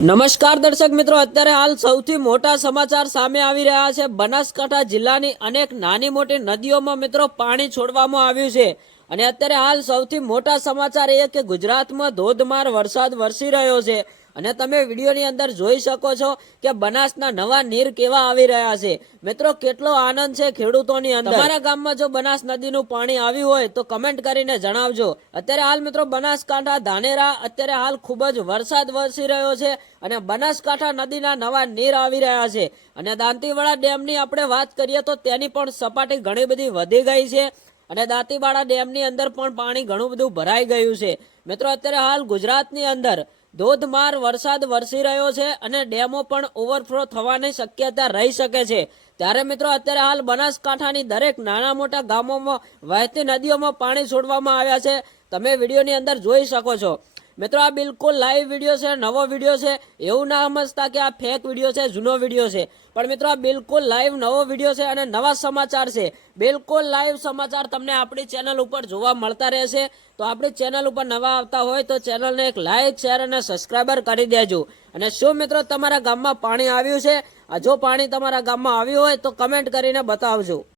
નમસ્કાર દર્શક મિત્રો, અત્યારે હાલ સૌથી મોટા સમાચાર સામે આવી રહ્યા છે। બનાસકાંઠા જિલ્લાની અનેક નાની મોટી નદીઓમાં મિત્રો પાણી છોડવામાં આવ્યું છે અને અત્યારે હાલ સૌથી મોટા સમાચાર એ કે ગુજરાતમાં ધોધમાર વરસાદ વરસી રહ્યો છે અને તમે વિડીયોની અંદર જોઈ શકો છો કે બનાસના નવા નીર કેવા આવી રહ્યા છે। મિત્રો કેટલો આનંદ છે ખેડૂતોની અંદર। તમારા ગામમાં જો બનાસ નદીનું પાણી આવ્યું હોય તો કમેન્ટ કરીને જણાવજો। અત્યારે હાલ મિત્રો બનાસકાંઠા ધાનેરા અત્યારે હાલ ખૂબ જ વરસાદ વરસી રહ્યો છે અને બનાસકાંઠા નદીના નવા નીર આવી રહ્યા છે અને દાંતીવાડા ડેમની આપણે વાત કરીએ તો તેની પણ સપાટી ઘણી બધી વધી ગઈ છે અને દાંતીવાડા ડેમની અંદર પણ પાણી ઘણું બધું ભરાઈ ગયું છે। મિત્રો અત્યારે હાલ ગુજરાતની અંદર ધોધમાર વરસાદ વરસી રહ્યો છે અને ડેમો પણ ઓવરફ્લો થવાની શક્યતા રહી શકે છે। ત્યારે મિત્રો અત્યારે હાલ બનાસકાંઠાની દરેક નાના મોટા ગામોમાં વહેતી નદીઓમાં પાણી છોડવામાં આવ્યા છે। તમે વિડીયોની અંદર જોઈ શકો છો। મિત્રો આ બિલકુલ લાઈવ વિડીયો છે, નવો વિડીયો છે। એવું ના સમજતા કે આ ફેક વિડીયો છે, જૂનો વિડીયો છે, પણ મિત્રો આ બિલકુલ લાઈવ નવો વિડીયો છે અને નવા સમાચાર છે। બિલકુલ લાઈવ સમાચાર તમને આપણી ચેનલ ઉપર જોવા મળતા રહેશે। તો આપણી ચેનલ ઉપર નવા આવતા હોય તો ચેનલને એક લાઈક, શેર અને સબસ્ક્રાઈબર કરી દેજો। અને શું મિત્રો તમારા ગામમાં પાણી આવ્યું છે? જો પાણી તમારા ગામમાં આવ્યું હોય તો કમેન્ટ કરીને બતાવજો।